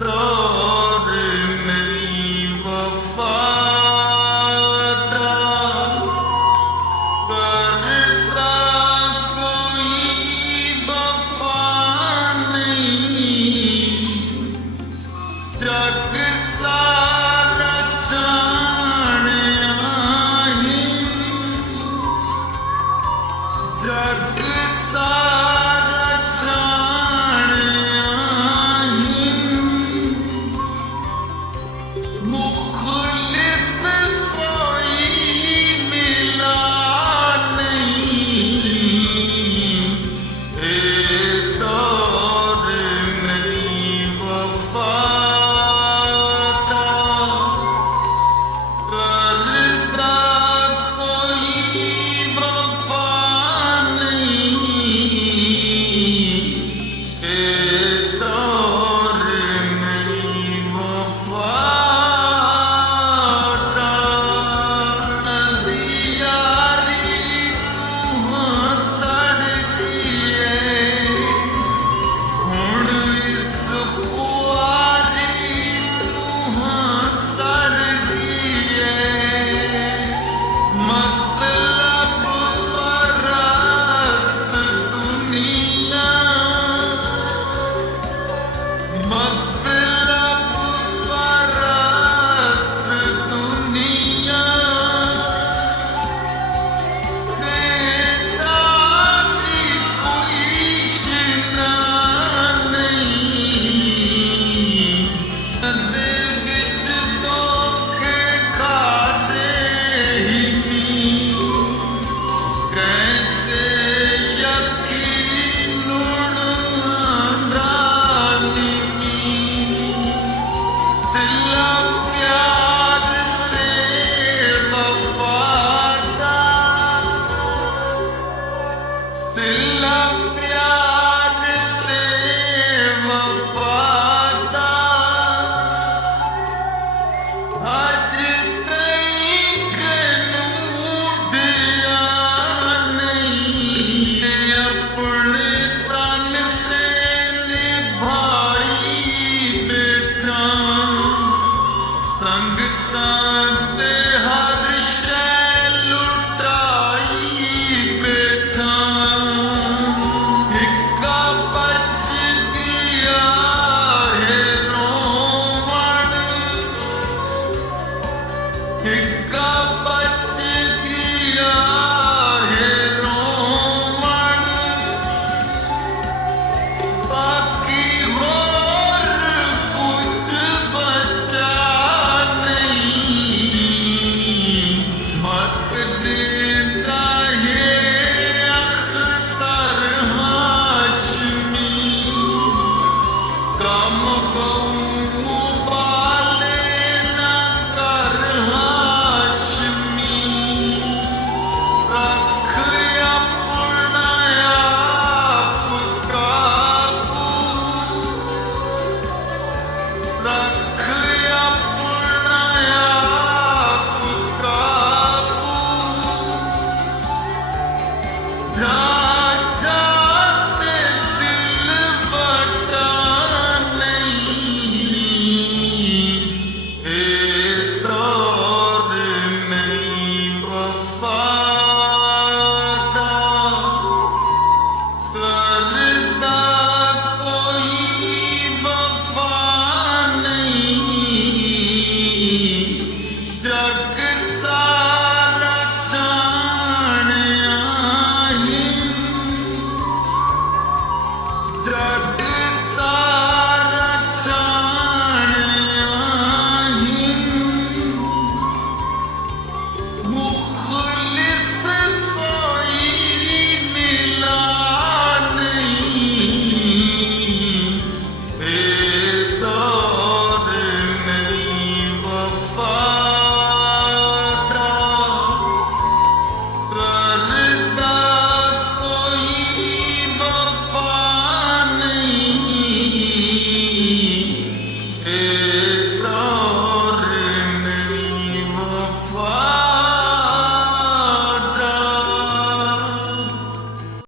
दौर मेरी वफा दा करता कोई वफा नहीं। जग सारा जानिया जग सारा जानिया मुखलिस कोई मिला नहीं। ए दौर मेरी वफा दा करता कोई वफा नहीं। ए दौर मेरी वफा दा अंधियारी तू सड़किए हुण इस खुआरी तू सड़किए मतलब परस्त दुनिया मतलब परस्त दुनिया बेटा की कोई शिना नहीं। दे विच धोखे खाते ही नी कहते यकीन आंदा नी। सिला प्यार ते वफा दा सिला प्यार ते वफा दा अज तई कनूडिया नहीं। अपने तन ते निभाई बैठा संगतां ते हर शै लुटाई बैठा। हिक्का बच गया है रोवण हिक्का बच गया है रोवण बाकी होर कुछ बचा नहीं। मत देता है अख्तर हाशमी कम बहु बाले न कर हाशमी। रख अपना आप काबू रख